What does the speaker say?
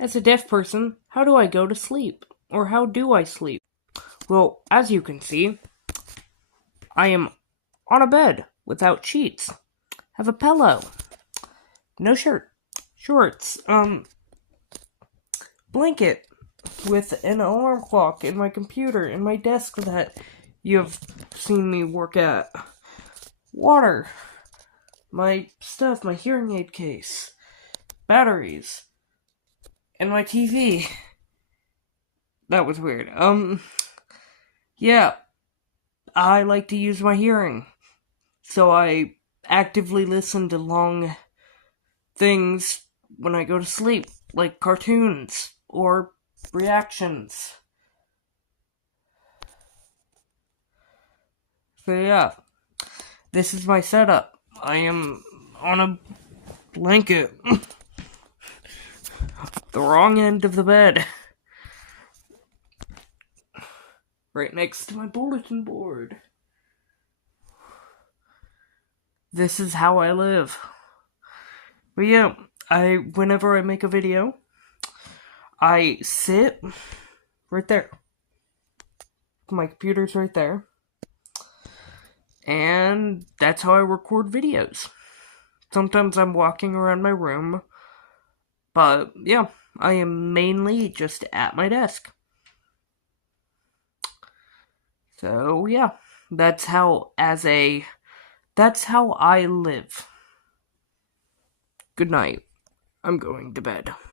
As a deaf person, how do I go to sleep? Or how do I sleep? Well, as you can see, I am on a bed without sheets. Have a pillow. No shirt. Shorts. Blanket. With an alarm clock and my computer and my desk that you've seen me work at. Water. My stuff, my hearing aid case. Batteries. And my TV. That was weird. Yeah. I like to use my hearing. So I actively listen to long things when I go to sleep, like cartoons or reactions. So yeah, this is my setup. I am on a blanket. The wrong end of the bed. Right next to my bulletin board. This is how I live. But yeah, whenever I make a video, I sit right there. My computer's right there. And that's how I record videos. Sometimes I'm walking around my room, but yeah, I am mainly just at my desk. So yeah, that's how I live. Good night. I'm going to bed.